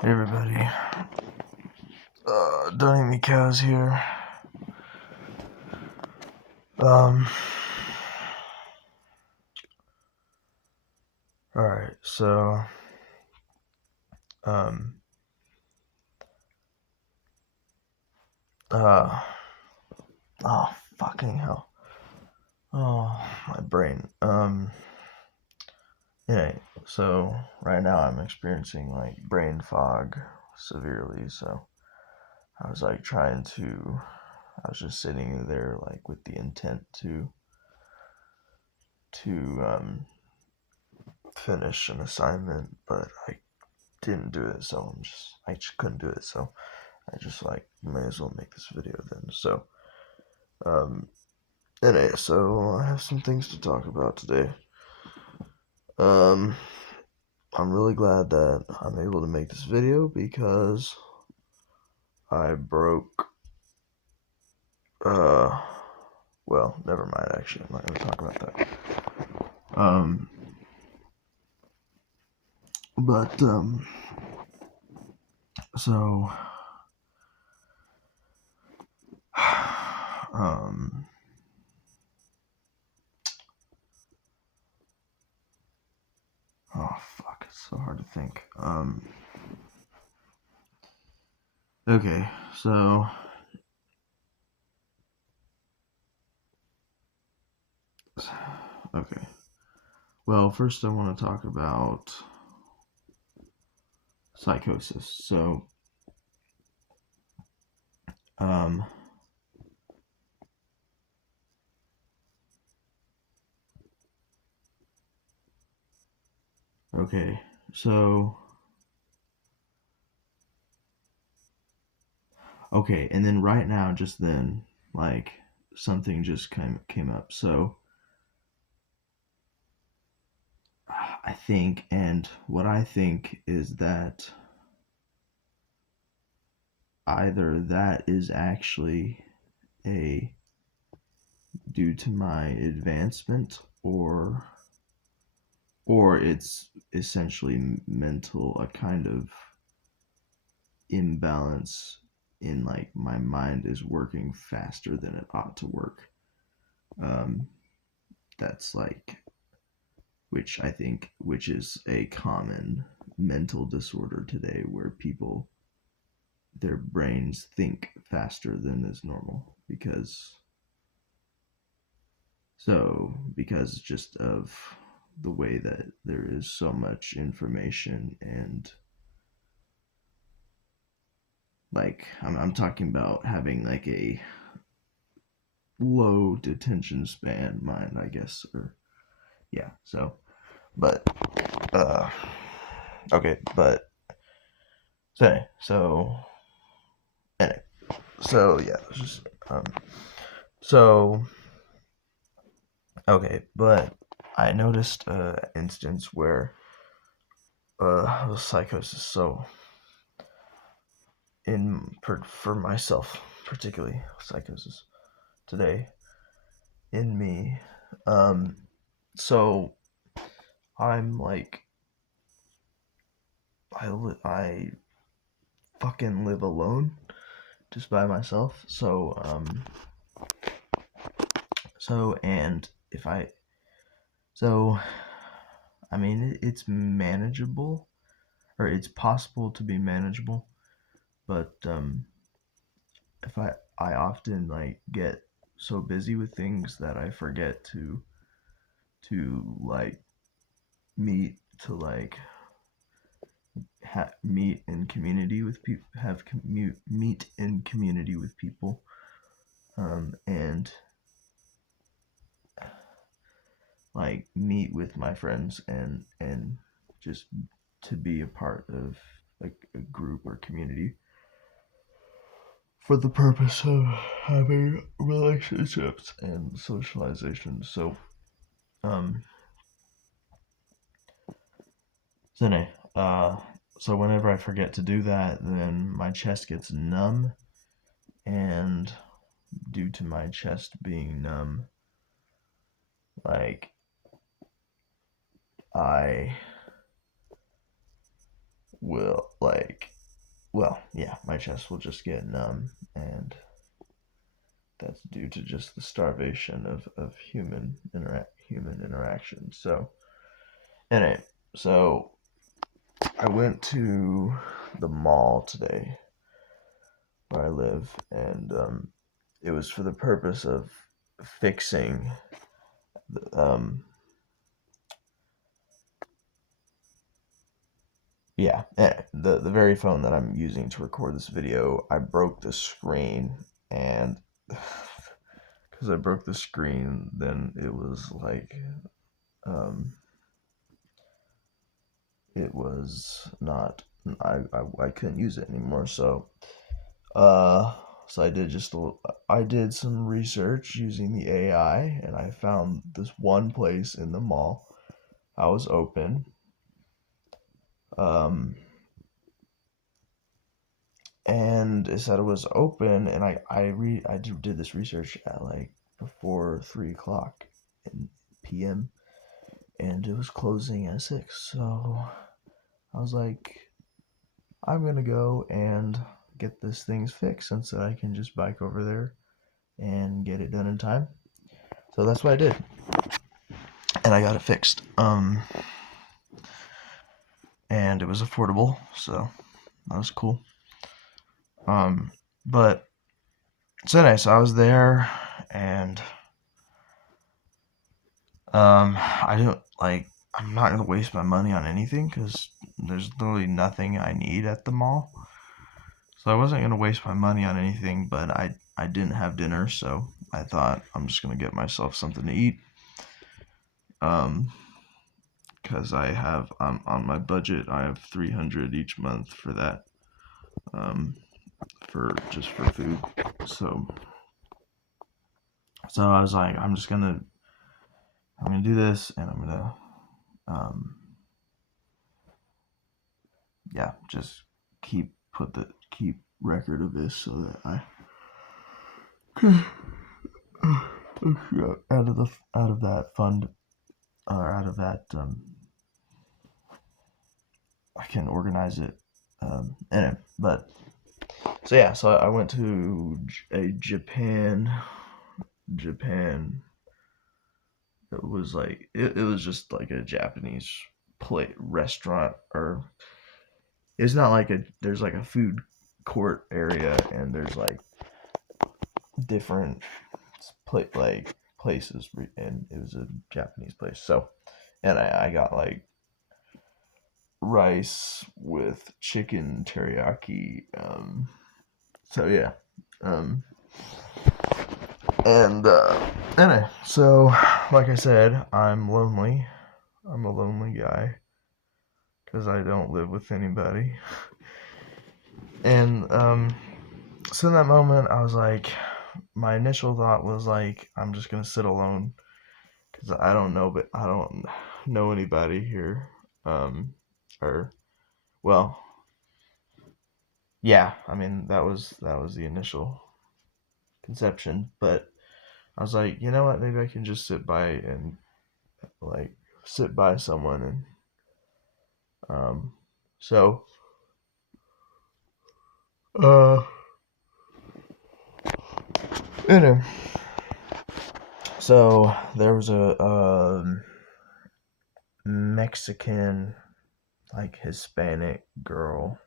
Hey everybody, Dunny Cows here. Alright, so, um, uh, oh, fucking hell. Oh, my brain. Yeah, so, right now I'm experiencing, brain fog severely, so I was, I was just sitting there, with the intent to finish an assignment, but I didn't do it, so I just couldn't do it, so I just may as well make this video then. So, anyway, so I have some things to talk about today. I'm really glad that I'm able to make this video because I broke, well, never mind, actually, I'm not gonna talk about that. But, so, oh fuck, it's so hard to think. Okay, so, okay. Well, first I want to talk about psychosis. So, um, okay, so, okay, and then right now, just then, something just came up. So, I think, and what I think is that either that is actually a due to my advancement, or it's essentially mental, a kind of imbalance in my mind is working faster than it ought to work. That's which is a common mental disorder today, where people, their brains think faster than is normal because just of the way that there is so much information, and I'm talking about having a low detention span mind, I guess, or yeah. So, but uh, okay, but so anyway, so yeah, just so okay, but I noticed a instance where psychosis. So for myself, particularly psychosis today in me. So I'm I fucking live alone, just by myself. And if I so I mean it's manageable, or it's possible to be manageable, but if I often get so busy with things that I forget to meet to meet in community with people, meet in community with people, and meet with my friends, and just to be a part of a group or community for the purpose of having relationships and socialization. So um so anyway, so whenever I forget to do that, then my chest gets numb, and due to my chest being numb, like I will like, well, yeah, my chest will just get numb, and that's due to just the starvation of human interaction. So anyway, so I went to the mall today where I live, and it was for the purpose of fixing um yeah, the very phone that I'm using to record this video. I broke the screen, and because I broke the screen, then it was like um it was not I couldn't use it anymore. Uh so I did some research using the AI, and I found this one place in the mall. I was open. Um and it said it was open, and did this research at like before 3 o'clock in PM, and it was closing at 6. So I was like, I'm gonna go and get this thing's fixed, since I can just bike over there and get it done in time. So that's what I did, and I got it fixed. And it was affordable, so that was cool. But so nice. I was there, and I don't like. I'm not gonna waste my money on anything because there's literally nothing I need at the mall. So I wasn't gonna waste my money on anything, but I didn't have dinner, so I thought I'm just gonna get myself something to eat. Um, because I have on my budget, I have 300 each month for that. For food. So I was like, I'm gonna do this, and I'm gonna um yeah, just keep record of this so that I out of that fund, or out of that I can organize it. Anyway, but so yeah, so I went to a Japan. It was like it was just like a Japanese plate restaurant, or it's not like there's like a food court area, and there's like different places, and it was a Japanese place. So, and I got like rice with chicken teriyaki. So yeah. Um, and anyway, so like I said, I'm lonely. I'm a lonely guy because I don't live with anybody. And so in that moment, I was like, my initial thought was like, I'm just gonna sit alone because I don't know anybody here. Or well, yeah. I mean, that was the initial conception, but I was like, you know what? Maybe I can just like sit by someone, and so uh, you know, so there was a Mexican, like Hispanic girl,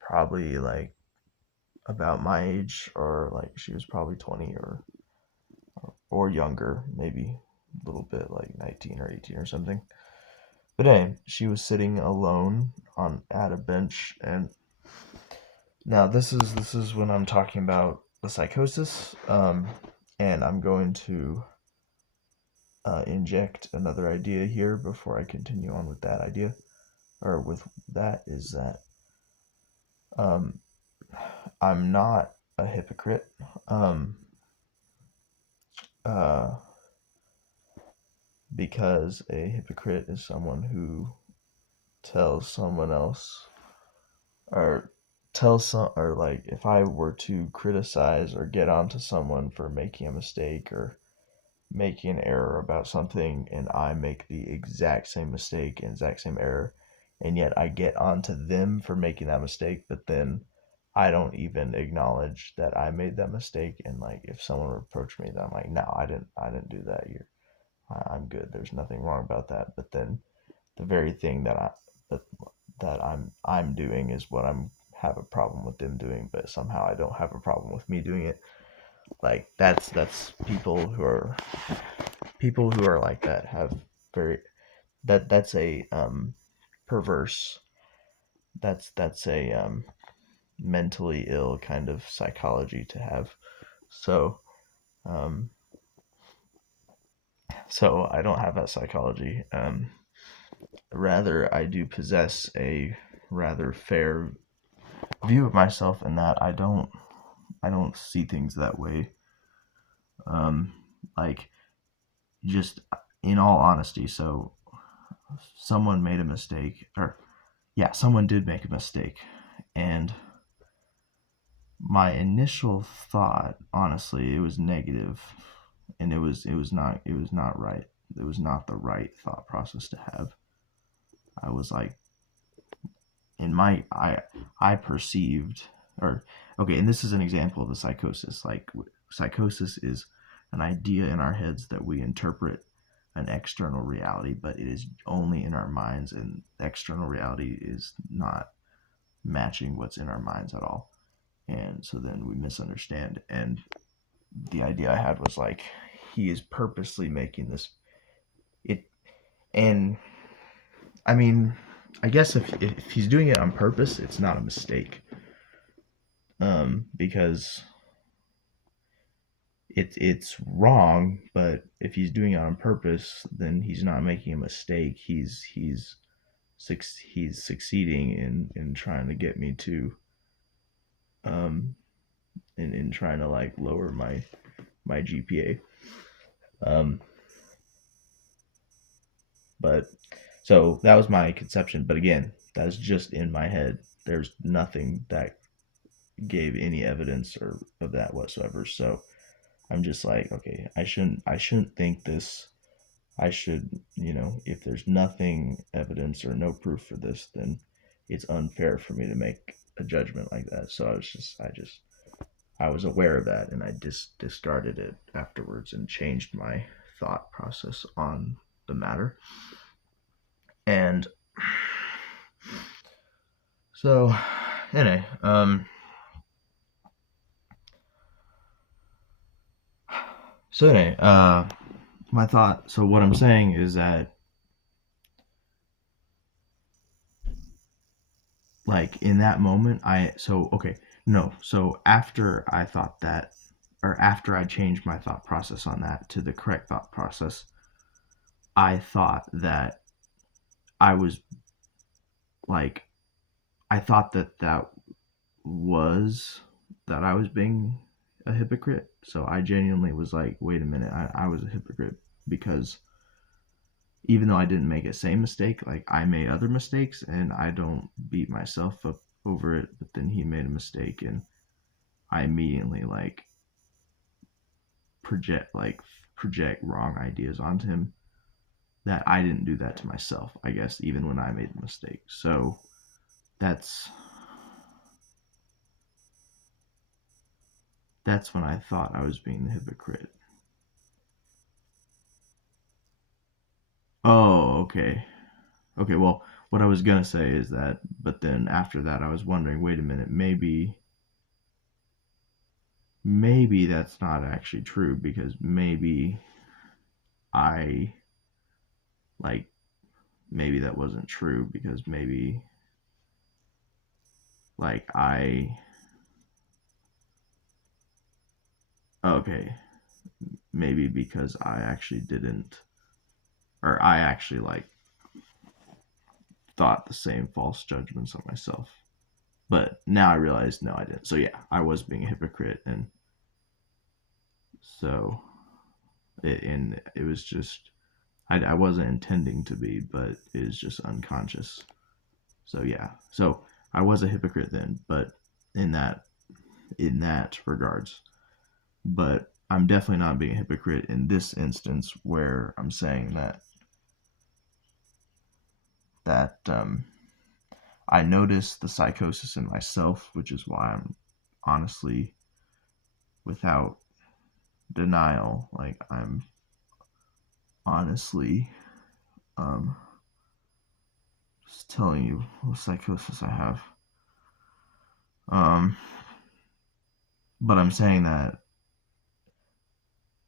probably like about my age, or like she was probably 20, or younger, maybe a little bit like 19 or 18 or something. But anyway, she was sitting alone on at a bench, and now this is when I'm talking about the psychosis, and I'm going to inject another idea here before I continue on with that idea, or with that is that um, I'm not a hypocrite. Um, uh, because a hypocrite is someone who tells someone else, or or like, if I were to criticize or get onto someone for making a mistake or making an error about something, and I make the exact same mistake and exact same error, and yet I get onto them for making that mistake, but then I don't even acknowledge that I made that mistake. And like, if someone approached me, then I'm like, no, I didn't do that. I'm good. There's nothing wrong about that. But then the very thing that, that I'm doing is what I'm have a problem with them doing, but somehow I don't have a problem with me doing it. Like, that's people who are like that have very that's a perverse, that's a mentally ill kind of psychology to have. So um so I don't have that psychology. Rather, I do possess a rather fair view of myself in that I don't see things that way. Um, like, just in all honesty, so someone made a mistake, or yeah, someone did make a mistake, and my initial thought, honestly, it was negative, and it was not right. It was not the right thought process to have. I was like, in my I perceived, or okay, and this is an example of a psychosis. Like, psychosis is an idea in our heads that we interpret an external reality, but it is only in our minds, and external reality is not matching what's in our minds at all. And so then we misunderstand. And the idea I had was like, he is purposely making this it. And I mean, I guess if he's doing it on purpose, it's not a mistake. Because it's wrong, but if he's doing it on purpose, then he's not making a mistake. He's succeeding in trying to get me to um in trying to like lower my GPA. Um, but so that was my conception. But again, that's just in my head. There's nothing that gave any evidence or of that whatsoever. So I'm just like, okay, I shouldn't think this. I should, if there's nothing evidence or no proof for this, then it's unfair for me to make a judgment like that. So I was aware of that, and I discarded it afterwards and changed my thought process on the matter. And so, anyway, my thought. So what I'm saying is that, like, in that moment, okay, no. So after I thought that, or after I changed my thought process on that to the correct thought process, I thought that I was like, I thought that was that I was being a hypocrite. So I genuinely was like, wait a minute, I was a hypocrite, because even though I didn't make a same mistake, like, I made other mistakes, and I don't beat myself up over it. But then he made a mistake, and I immediately project like project wrong ideas onto him, that I didn't do that to myself, I guess, even when I made the mistake. So that's that's when I thought I was being the hypocrite. Oh, okay. Okay, well, what I was gonna say is that, but then after that, I was wondering, wait a minute, maybe that's not actually true, because maybe I, like, maybe that wasn't true, because maybe, like, okay, maybe because I actually didn't, or I actually, like, thought the same false judgments on myself. But now I realize, no, I didn't. So yeah, I was being a hypocrite, and so it was just, I wasn't intending to be, but it was just unconscious. So yeah, so I was a hypocrite then, but in that in that regards. But I'm definitely not being a hypocrite in this instance, where I'm saying that I notice the psychosis in myself, which is why I'm honestly, without denial, like I'm honestly um, just telling you what psychosis I have. Um, but I'm saying that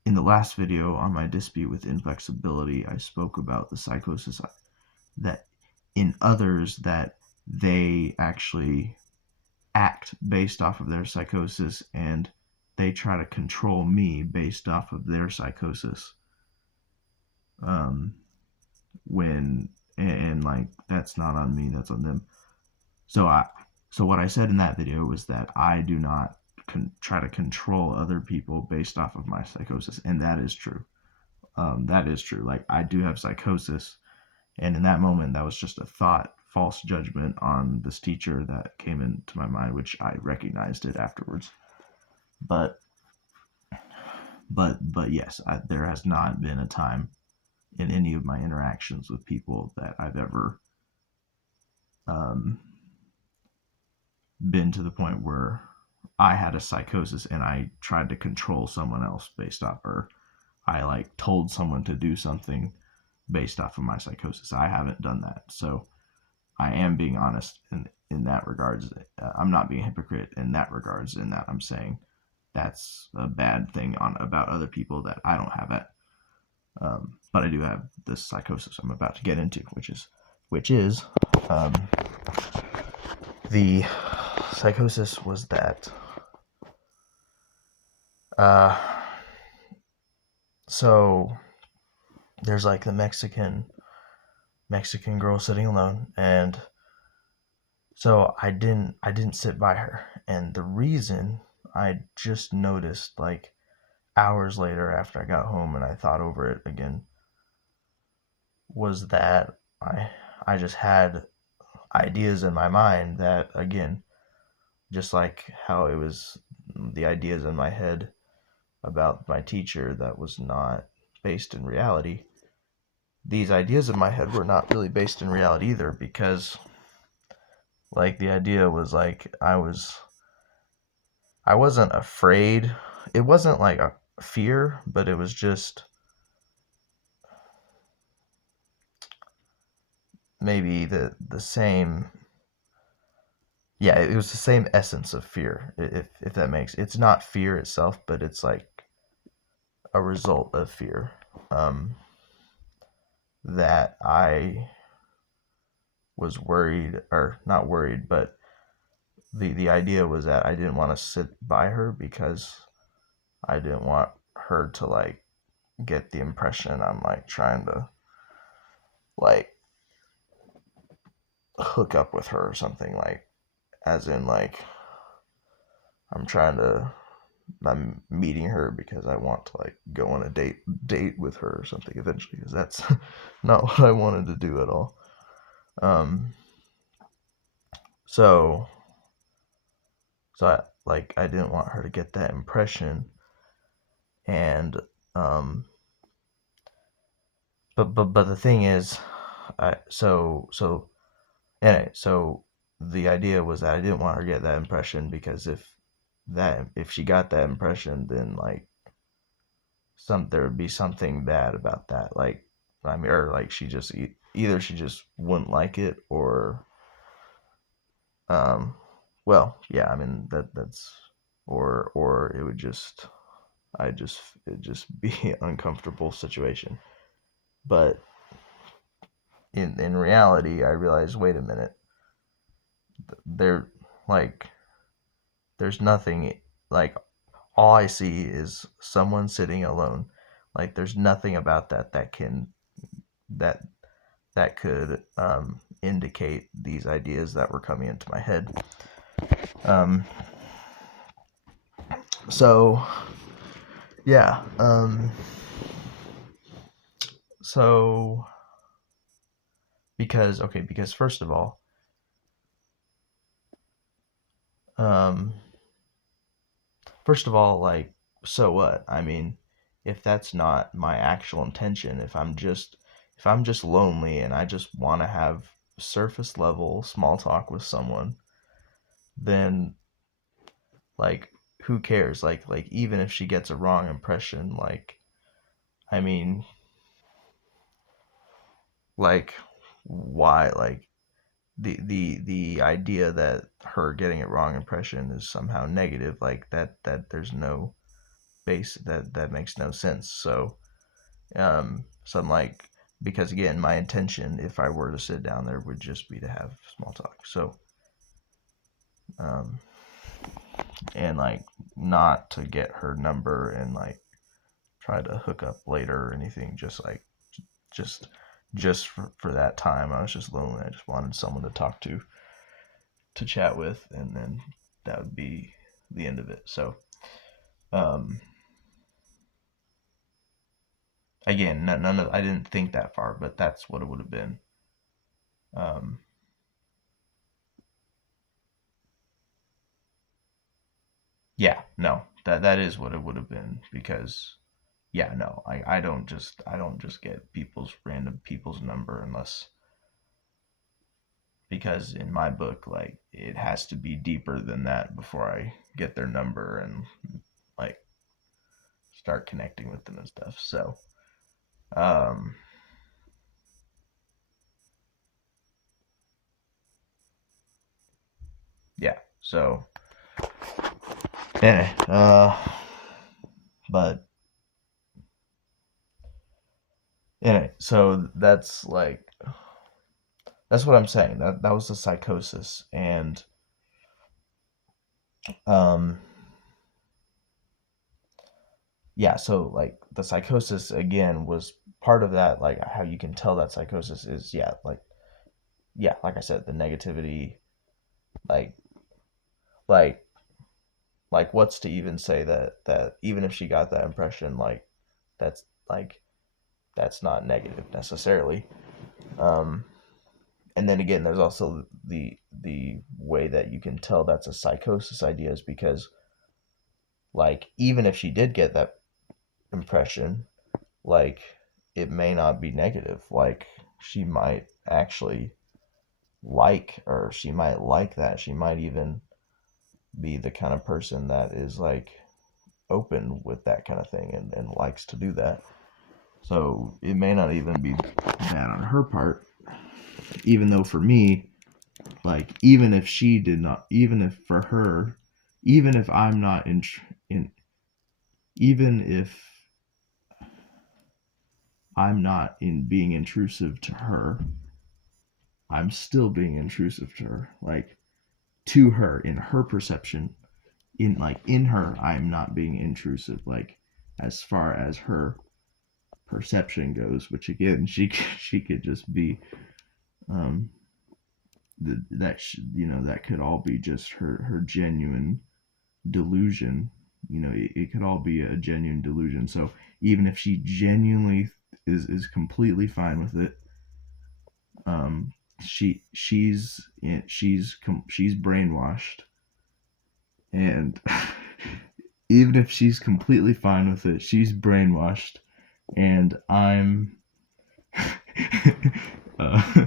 in the last video on my dispute with inflexibility, I spoke about the psychosis that in others that they actually act based off of their psychosis and they try to control me based off of their psychosis. When and like that's not on me, that's on them. So what I said in that video was that I do not try to control other people based off of my psychosis, and that is true. That is true. Like I do have psychosis, and in that moment, that was just a thought, false judgment on this teacher that came into my mind, which I recognized it afterwards. But yes, there has not been a time in any of my interactions with people that I've ever been to the point where I had a psychosis and I tried to control someone else based off, or I like told someone to do something based off of my psychosis. I haven't done that. So I am being honest in that regards. I'm not being a hypocrite in that regards, in that I'm saying that's a bad thing on about other people that I don't have it. But I do have this psychosis I'm about to get into, which is the psychosis was that so there's like the Mexican girl sitting alone, and so I didn't sit by her, and the reason I just noticed like hours later after I got home and I thought over it again was that I just had ideas in my mind that, again, just like how it was the ideas in my head about my teacher that was not based in reality, these ideas in my head were not really based in reality either, because like the idea was like I wasn't afraid. It wasn't like a fear, but it was just maybe the same. Yeah, it was the same essence of fear, if that makes. It's not fear itself, but it's like a result of fear. That I was worried, or not worried, but the idea was that I didn't want to sit by her because I didn't want her to like get the impression I'm like trying to like hook up with her or something, like as in like I'm meeting her because I want to like go on a date with her or something eventually, because that's not what I wanted to do at all. Um so I didn't want her to get that impression, and but the thing is, I so anyway, so the idea was that I didn't want her to get that impression, because if she got that impression, then like there would be something bad about that. Like I mean, or like she just either she just wouldn't like it, or um, well, yeah, I mean that's or it would just it'd just be an uncomfortable situation. But in reality, I realized, wait a minute, there like there's nothing, like all I see is someone sitting alone. Like there's nothing about that that could indicate these ideas that were coming into my head. Um, so yeah. So because first of all, um, like, so what? I mean, if that's not my actual intention, if I'm just lonely and I just want to have surface level small talk with someone, then like who cares? Like even if she gets a wrong impression, like I mean, like why? Like the idea that her getting a wrong impression is somehow negative, like that there's no base, that makes no sense. So I'm like, because again, my intention if I were to sit down there would just be to have small talk. So um and like not to get her number and like try to hook up later or anything, just just for that time. I was just lonely. I just wanted someone to talk to chat with, and then that would be the end of it. So um again, none of, I didn't think that far, but that's what it would have been. um yeah, no, that is what it would have been, because yeah, no, I don't just get people's random people's number unless, because in my book, like it has to be deeper than that before I get their number and like start connecting with them and stuff. So um yeah, so yeah, but anyway, so that's what I'm saying. That was the psychosis. And um yeah, so like the psychosis again was part of that. Like how you can tell that psychosis is, yeah, like I said, the negativity, like like what's to even say that even if she got that impression, that's like that's not negative necessarily. um and then again, there's also the way that you can tell that's a psychosis idea is because, like, even if she did get that impression, like, it may not be negative. Like, she might actually or she might like that. She might even be the kind of person that is like open with that kind of thing, and likes to do that. So it may not even be bad on her part, even though for me, like, even if she did not, even if for her, even if I'm not in even if I'm not in being intrusive to her, I'm still being intrusive to her. Like, to her, in her perception, in her, I'm not being intrusive. Like, as far as her perception goes, which again, she could just be, um that could all be just her genuine delusion. It could all be a genuine delusion. So even if she genuinely is completely fine with it, she's brainwashed. And even if she's completely fine with it, she's brainwashed, and I'm uh,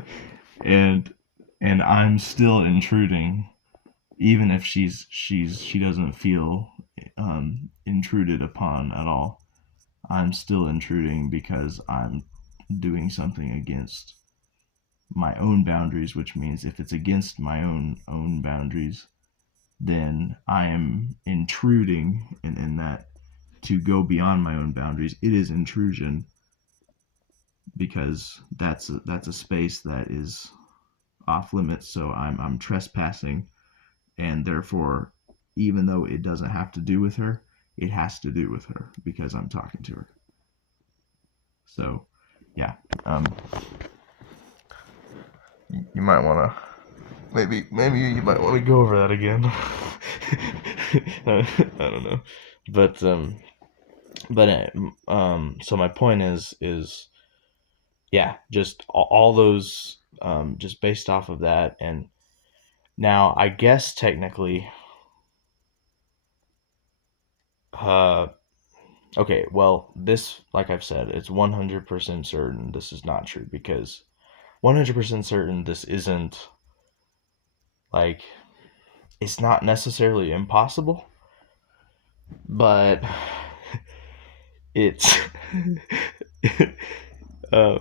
and I'm still intruding, even if she doesn't feel intruded upon at all. I'm still intruding because I'm doing something against my own boundaries, which means if it's against my own boundaries, then I am intruding, in that, to go beyond my own boundaries. It is intrusion, because that's a space that is off limits. So I'm trespassing, and therefore, even though it doesn't have to do with her, it has to do with her because I'm talking to her. So yeah, um, you might want to, maybe you might want to go over that again. I don't know, but so my point is yeah, just all those, just based off of that. And now I guess technically, uh okay, well, this, like I've said, it's 100% certain this is not true, because 100% certain this isn't like it's not necessarily impossible, but it's uh,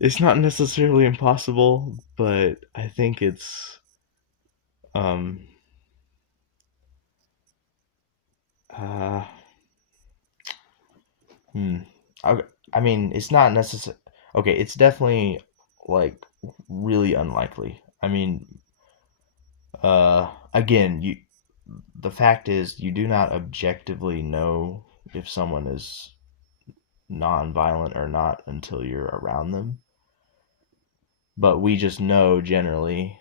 it's not necessarily impossible, but I think it's um uh hmm. I, I mean, it's not necessary. Okay, it's definitely like really unlikely. I mean, again, the fact is you do not objectively know if someone is non-violent or not until you're around them. But we just know generally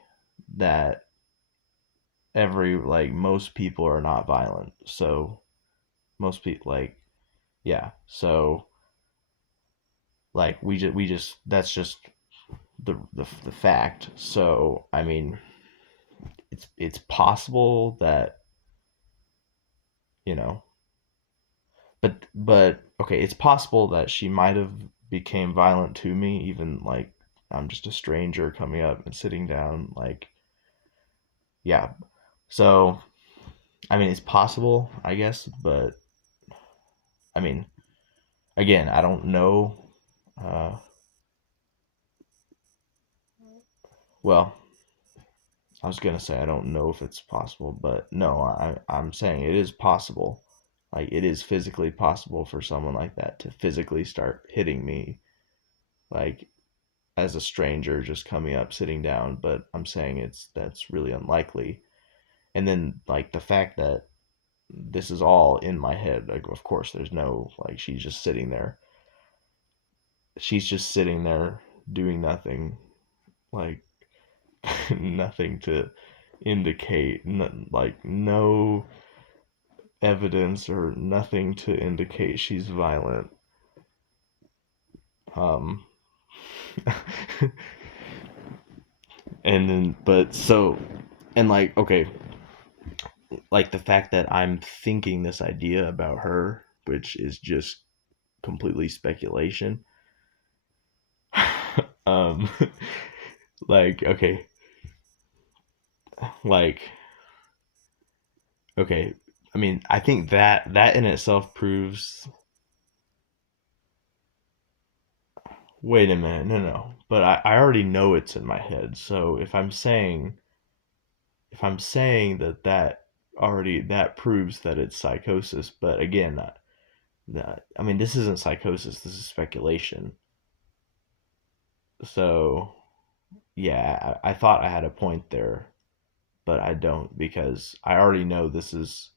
that most people are not violent. So most people yeah. So we just that's just the fact. So I mean, it's possible that you know, but okay, it's possible that she might have became violent to me, even like I'm just a stranger coming up and sitting down. Like yeah, so I mean, it's possible, I guess, but I mean, again, I don't know. Uh, well, I was gonna say I don't know if it's possible, but no, I'm saying it is possible. Like it is physically possible for someone like that to physically start hitting me, like as a stranger just coming up, sitting down. But I'm saying that's really unlikely. And then like the fact that this is all in my head, like of course there's no like she's just sitting there. She's just sitting there doing nothing, like nothing to indicate, like no evidence or nothing to indicate she's violent. Um, and then, but so, and like, okay, like the fact that I'm thinking this idea about her, which is just completely speculation. um, like, okay, like, okay. I mean, I think that in itself proves. Wait a minute, no. But I already know it's in my head. So if I'm saying that already that proves that it's psychosis. But again, I mean this isn't psychosis. This is speculation. So yeah, I thought I had a point there, but I don't because I already know this is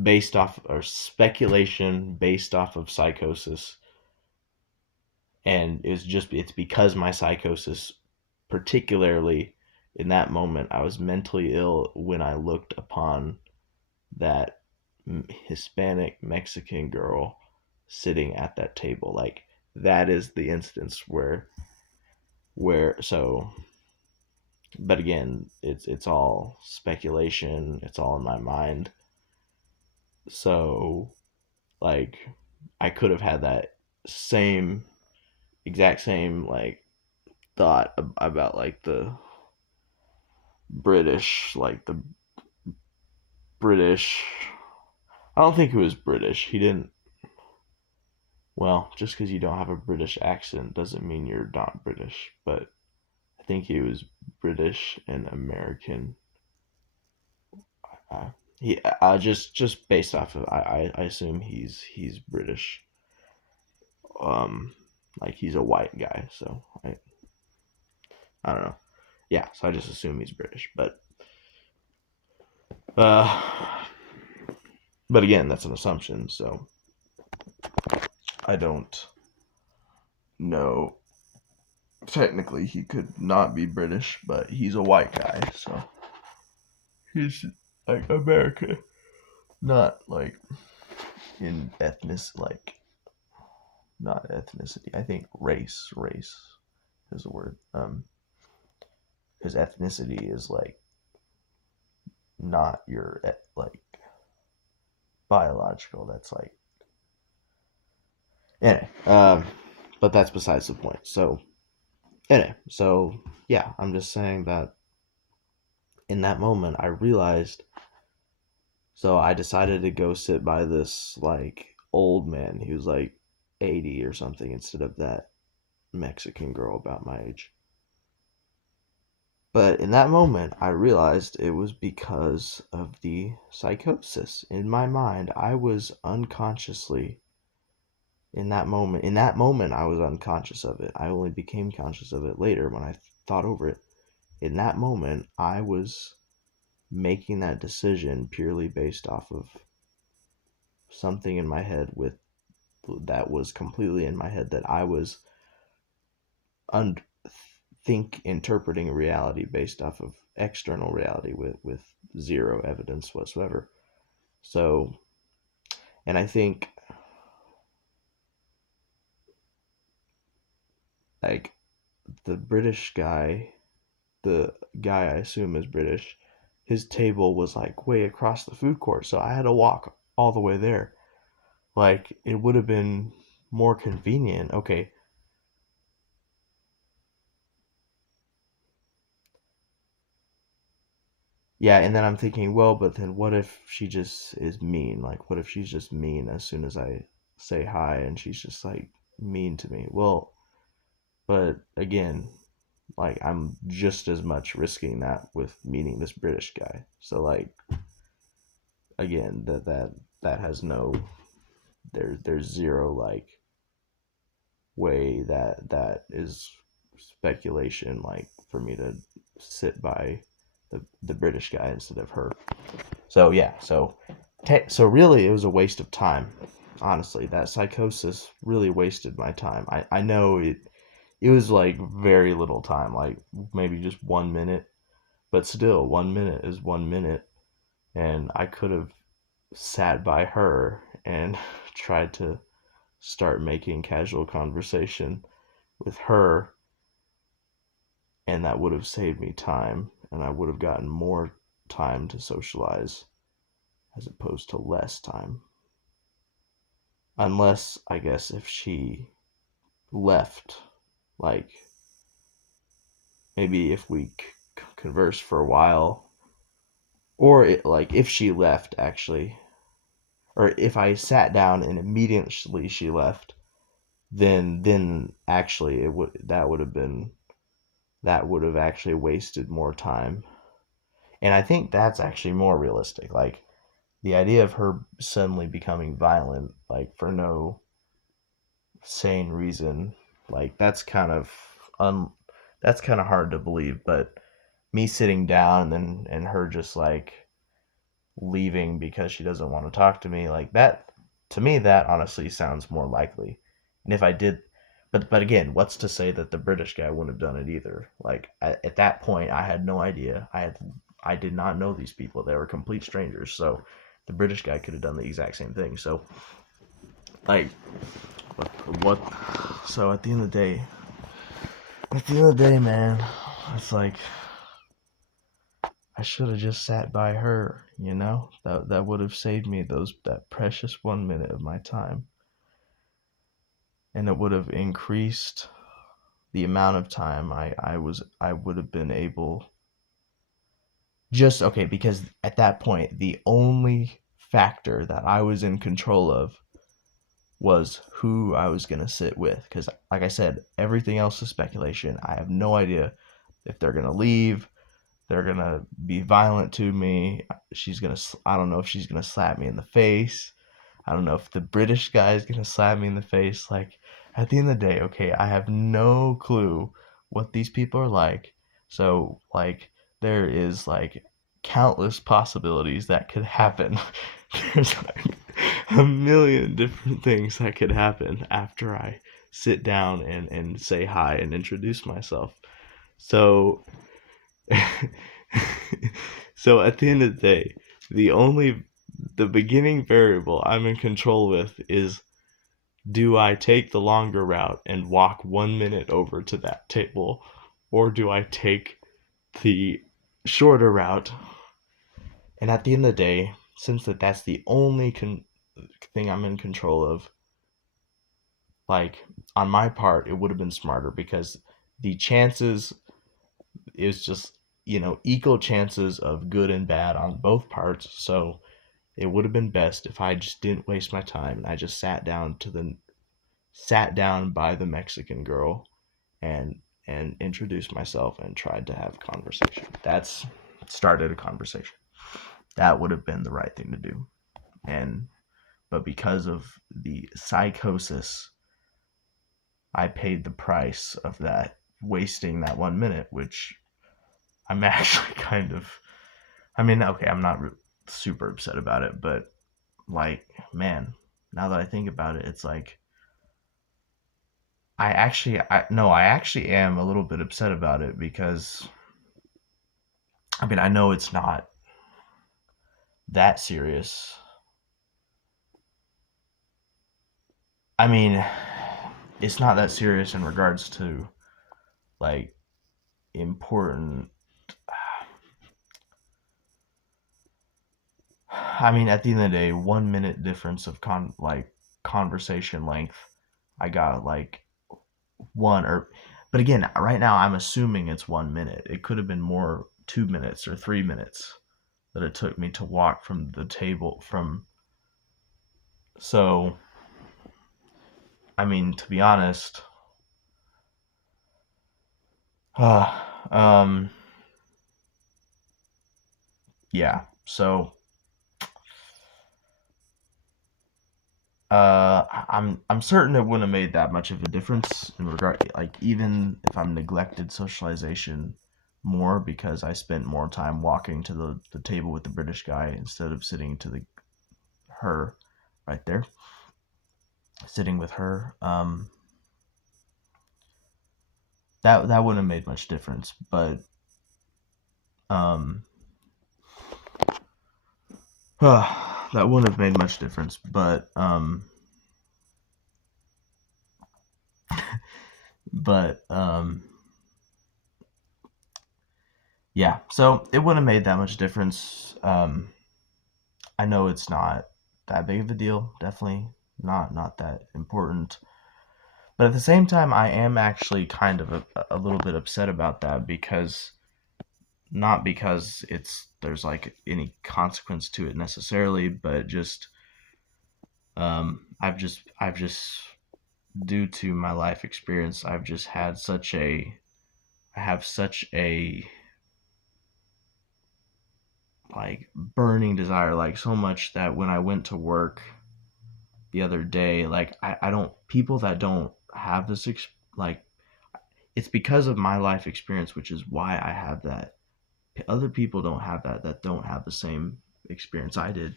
based off or speculation based off of psychosis, and it's because my psychosis, particularly in that moment, I was mentally ill when I looked upon that Hispanic Mexican girl sitting at that table. Like that is the instance where so. But again, it's all speculation. It's all in my mind. So like I could have had that same exact same like thought about like the British, like the British. I don't think he was British. He didn't. Well, just because you don't have a British accent doesn't mean you're not British. But I think he was British and American. Uh, he just based off of I assume he's British. Um, like he's a white guy, so I don't know. Yeah, so I just assume he's British. Uh, but again, that's an assumption. So I don't know. Technically, he could not be British, but he's a white guy, so he's like American, not like in not ethnicity. I think race is the word. Because ethnicity is like not your like biological. That's like anyway. But that's besides the point. So Anyway, so yeah, I'm just saying that in that moment I realized. So I decided to go sit by this like old man. He was like 80 or something instead of that Mexican girl about my age. But in that moment, I realized it was because of the psychosis. In my mind, I was unconsciously in that moment. In that moment, I was unconscious of it. I only became conscious of it later when I thought over it. In that moment, I was making that decision purely based off of something in my head with that was completely in my head that I was un- interpreting reality based off of external reality with zero evidence whatsoever. So, and I think like the British guy, the guy I assume is British, his table was like way across the food court, so I had to walk all the way there. Like it would have been more convenient. Okay, yeah, and then I'm thinking, well, but then what if she just is mean? Like, what if she's just mean as soon as I say hi and she's just like mean to me? Well, but again, like I'm just as much risking that with meeting this British guy. So like again, that has no there's zero like way that is speculation like for me to sit by the British guy instead of her. So yeah, so really it was a waste of time. Honestly, that psychosis really wasted my time. I know it was like very little time, like maybe just 1 minute, but still 1 minute is 1 minute, and I could have sat by her and tried to start making casual conversation with her, and that would have saved me time, and I would have gotten more time to socialize as opposed to less time. Unless, I guess, if she left, like maybe if we conversed for a while, or like if she left actually, or if I sat down and immediately she left, then actually it would that would have actually wasted more time. And I think that's actually more realistic. Like the idea of her suddenly becoming violent, like for no sane reason, like that's kind of hard to believe. But me sitting down and her just like leaving because she doesn't want to talk to me, like that, to me that honestly sounds more likely. And if I did, but again, what's to say that the British guy wouldn't have done it either? Like at that point I had no idea. I did not know these people. They were complete strangers. So the British guy could have done the exact same thing. So like what so at the end of the day, man, it's like I should have just sat by her, you know? That would have saved me that precious 1 minute of my time. And it would have increased the amount of time I would have been able just okay, because at that point the only factor that I was in control of was who I was gonna sit with. Because like I said, everything else is speculation. I have no idea if they're gonna leave, they're gonna be violent to me. I don't know if she's gonna slap me in the face. I don't know if the British guy is gonna slap me in the face. Like at the end of the day, okay, I have no clue what these people are like. So like there is like countless possibilities that could happen. There's like a million different things that could happen after I sit down and say hi and introduce myself. So so at the end of the day, the beginning variable I'm in control with is do I take the longer route and walk 1 minute over to that table, or do I take the shorter route? And at the end of the day, since that's the only thing I'm in control of, like on my part, it would have been smarter because the chances is just, equal chances of good and bad on both parts. So it would have been best if I just didn't waste my time and I just sat down by the Mexican girl and introduced myself and tried to have conversation. That's started a conversation. That would have been the right thing to do. And but because of the psychosis, I paid the price of that, wasting that 1 minute, which I'm actually kind of. I mean, okay, I'm not super upset about it, but like, man, now that I think about it, it's like I actually am a little bit upset about it because I mean, I know it's not that serious. I mean, it's not that serious in regards to like important. I mean, at the end of the day, 1 minute difference of conversation length. I got like one or, but again, right now I'm assuming it's 1 minute. It could have been more, 2 minutes or 3 minutes that it took me to walk from the table from. So, I mean, to be honest, uh, um, yeah. So, I'm certain it wouldn't have made that much of a difference in regard, like even if I'm neglected socialization more because I spent more time walking to the table with the British guy instead of sitting to the her right there, sitting with her. That wouldn't have made much difference, but um, that wouldn't have made much difference, but yeah. So it wouldn't have made that much difference. I know it's not that big of a deal. Definitely not that important. But at the same time, I am actually kind of a little bit upset about that because not because there's like any consequence to it necessarily, but just I've just due to my life experience, I've just had such a I have such a like burning desire, like so much that when I went to work the other day, like I don't people that don't have like it's because of my life experience, which is why I have that. Other people don't have that don't have the same experience I did.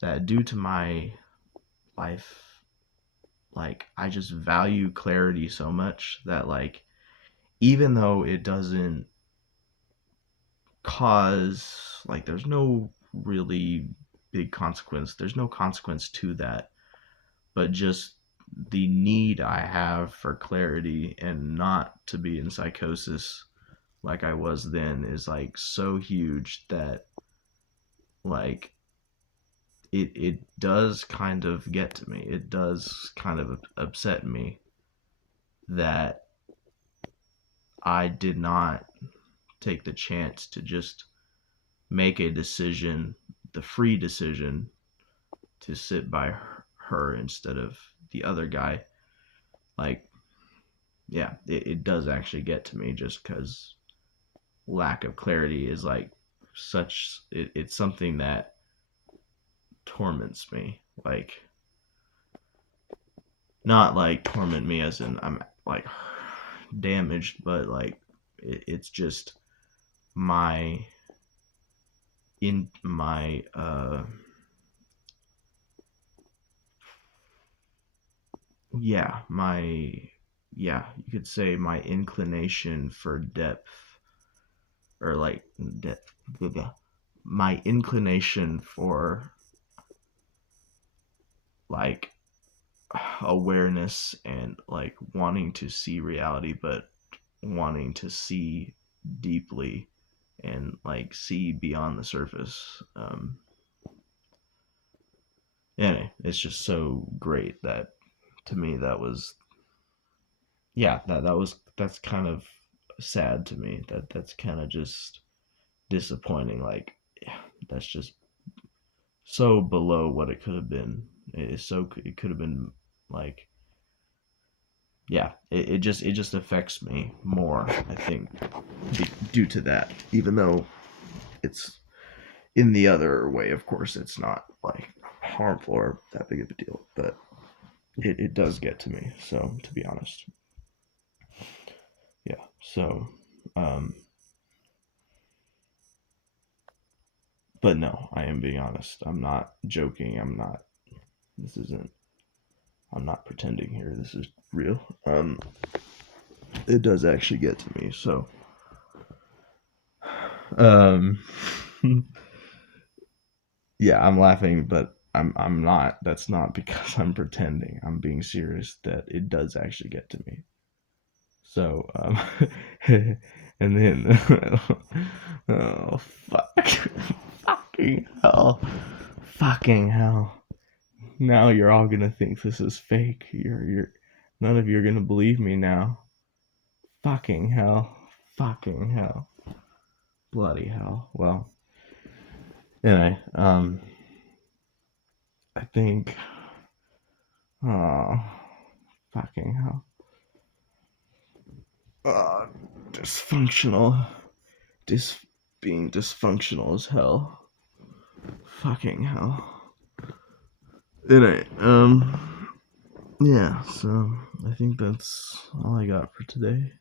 That due to my life, like I just value clarity so much that like even though it doesn't cause like there's no really big consequence. There's no consequence to that, but just the need I have for clarity and not to be in psychosis like I was then is like so huge that like it does kind of get to me. It does kind of upset me that I did not take the chance to just make a decision, the free decision to sit by her instead of the other guy. Like, yeah, it does actually get to me just because lack of clarity is like it's something that torments me. Like, not like torment me as in I'm like damaged, but like it's just my in my yeah my yeah you could say my inclination for depth or like depth my inclination for like awareness and like wanting to see reality but wanting to see deeply and like see beyond the surface. Anyway, it's just so great that to me that was yeah, that's kind of sad to me. That's kind of just disappointing. Like, yeah, that's just so below what it could have been. It could have been like, yeah, it just affects me more, I think, due to that. Even though it's in the other way, of course, it's not like harmful or that big of a deal, but it does get to me. So to be honest, yeah. So, um, but no, I am being honest. I'm not joking. I'm not. This isn't. I'm not pretending here. This is real. It does actually get to me. So, um, yeah, I'm laughing, but I'm not. That's not because I'm pretending. I'm being serious that it does actually get to me. So, and then, oh fuck, fucking hell, fucking hell. Now you're all gonna think this is fake. None of you are gonna believe me now. Fucking hell, fucking hell, bloody hell. Well, anyway, I think, oh, fucking hell. Uh, dysfunctional. Dis being dysfunctional as hell. Fucking hell. Anyway, yeah, so I think that's all I got for today.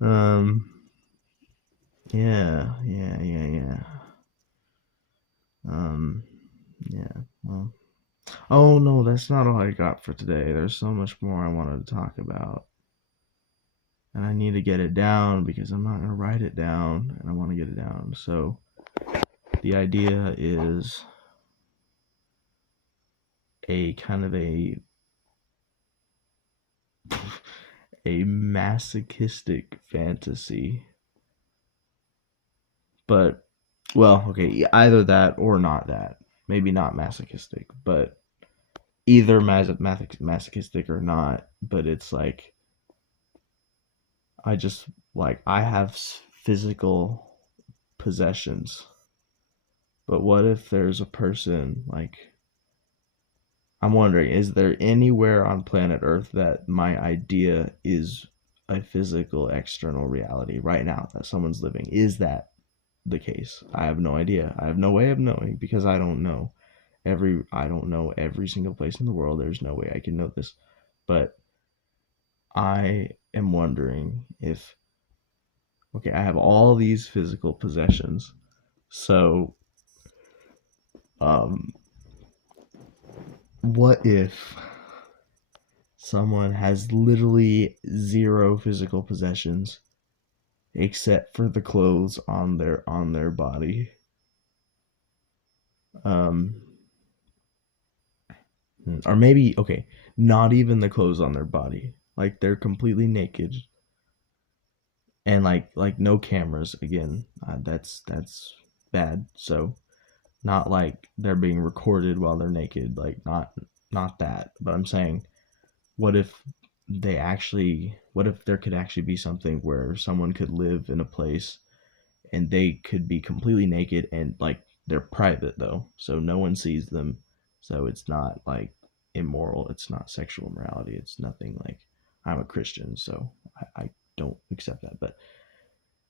Um, yeah. Um, yeah, well. Oh no, that's not all I got for today. There's so much more I wanted to talk about. And I need to get it down because I'm not gonna write it down and I want to get it down. So the idea is a kind of a masochistic fantasy. But well, okay, either that or not that. Maybe not masochistic, but either masochistic or not. But it's like I just like I have physical possessions. But what if there's a person like I'm wondering, is there anywhere on planet Earth that my idea is a physical external reality right now that someone's living? Is that the case? I have no idea. I have no way of knowing because I don't know every single place in the world. There's no way I can know this. But I am wondering if okay, I have all these physical possessions. So um what if someone has literally zero physical possessions except for the clothes on their body? Um or maybe okay, not even the clothes on their body. Like they're completely naked and like no cameras again. That's bad. So not like they're being recorded while they're naked, like not that. But I'm saying what if what if there could actually be something where someone could live in a place and they could be completely naked and like they're private though, so no one sees them, so it's not like immoral, it's not sexual immorality, it's nothing like I'm a Christian, so I don't accept that. But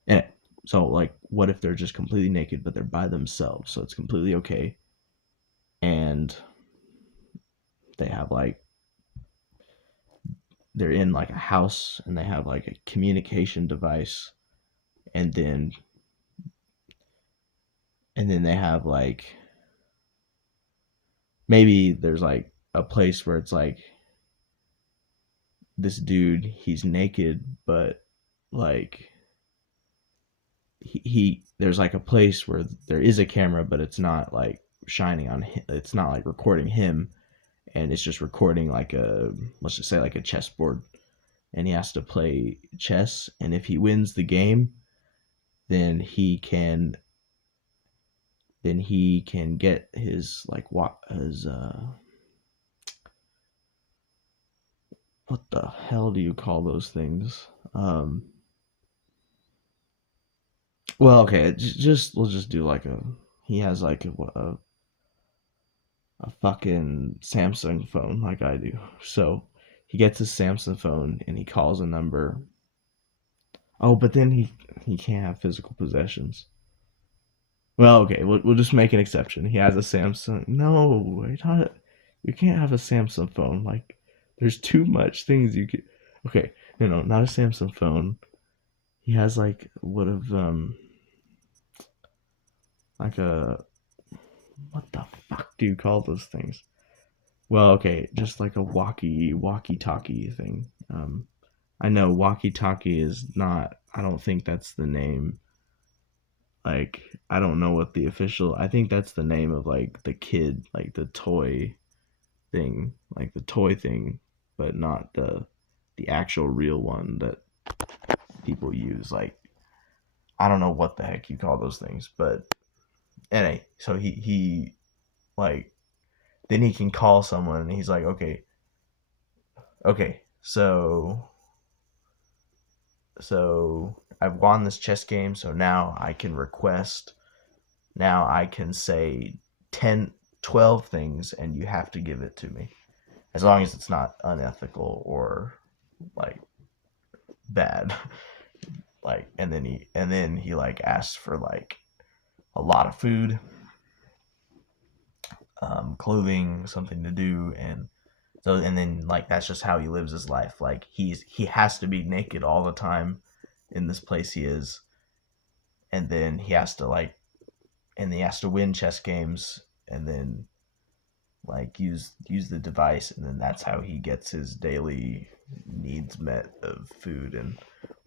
anyway, so like what if they're just completely naked but they're by themselves, so it's completely okay, and they have like they're in like a house and they have like a communication device, and then they have like maybe there's like a place where it's like this dude he's naked but like he there's like a place where there is a camera but it's not like shining on him, it's not like recording him, and it's just recording like a let's just say like a chessboard, and he has to play chess, and if he wins the game then he can get his like what his what the hell do you call those things? Well, okay, just we'll just do like a. He has like a fucking Samsung phone like I do. So he gets his Samsung phone and he calls a number. Oh, but then he can't have physical possessions. Well, okay, we'll just make an exception. He has a Samsung. No, we're not. You can't have a Samsung phone. Like, there's too much things you could. Okay, no, not a Samsung phone. He has like would have like a what the fuck do you call those things? Well, okay, just like a walkie talkie thing. I know walkie talkie is not. I don't think that's the name. Like, I don't know what the official. I think that's the name of like the kid, like the toy thing, like the toy thing, but not the actual real one that people use. Like, I don't know what the heck you call those things, but anyway, so he like then he can call someone and he's like, okay, so I've won this chess game, so now I can request. Now I can say 10, 12 things, and you have to give it to me, as long as it's not unethical or like bad. Like, and then he like asks for like a lot of food, clothing, something to do, and so and then like that's just how he lives his life. Like he has to be naked all the time in this place he is, and then he has to win chess games, and then like use the device, and then that's how he gets his daily needs met of food and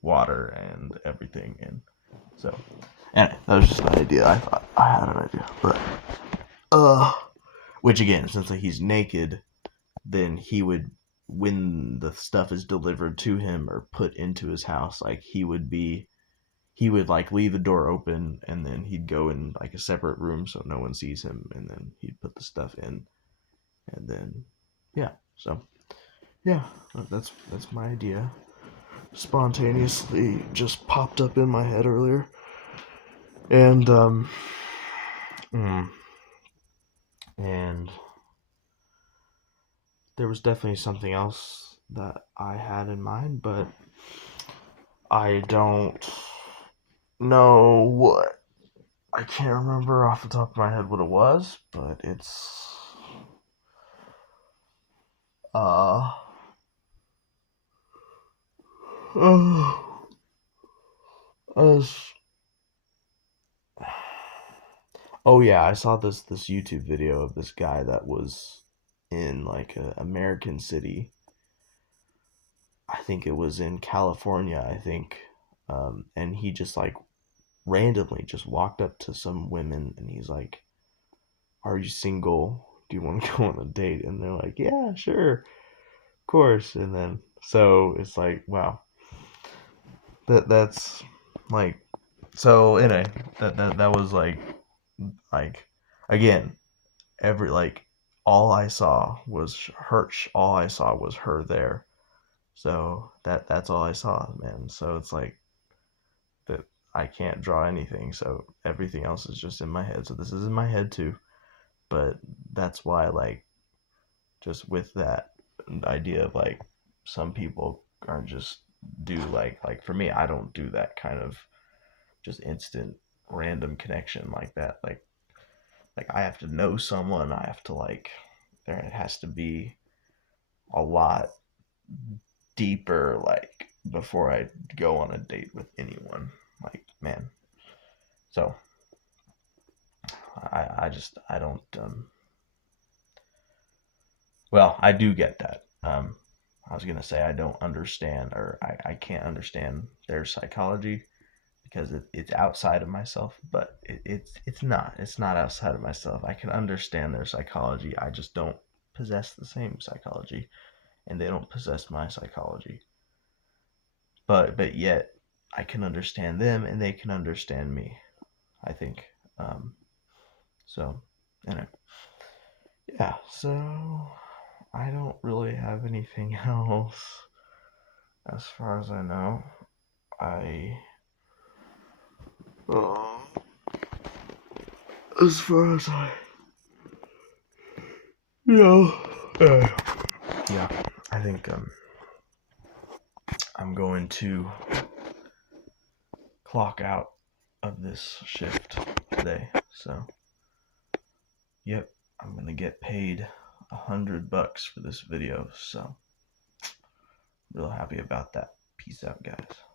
water and everything. And so, anyway, that was just an idea. I thought I had an idea, but uh, which again, since like, he's naked, then he would when the stuff is delivered to him or put into his house, like he would like leave the door open and then he'd go in like a separate room so no one sees him, and then he'd put the stuff in, and then yeah, so yeah, that's my idea. Spontaneously just popped up in my head earlier, and mm, and there was definitely something else that I had in mind, but I don't know what. I can't remember off the top of my head what it was, but it's uh as oh yeah, I saw this YouTube video of this guy that was in like a American city. I think it was in California, I think. And he just like randomly just walked up to some women and he's like, "Are you single? Do you want to go on a date?" And they're like, "Yeah, sure, of course." And then so it's like, wow, that's like so anyway, that was like again, every like all I saw was her. All I saw was her there. So that's all I saw, man. So it's like that I can't draw anything. So everything else is just in my head. So this is in my head too. But that's why like just with that idea of like some people are just do like for me, I don't do that kind of just instant random connection like that. Like I have to know someone. I have to like there it has to be a lot deeper like before I go on a date with anyone. Like man, so I don't well I do get that. I was gonna say I don't understand or I can't understand their psychology because it's outside of myself, but it's not outside of myself. I can understand their psychology. I just don't possess the same psychology, and they don't possess my psychology. But yet I can understand them, and they can understand me. I think. So, anyway, yeah. So I don't really have anything else as far as I know. I uh, as far as I know, yeah, I think I'm going to clock out of this shift today. So, yep, I'm gonna get paid $100 for this video. So, real happy about that. Peace out, guys.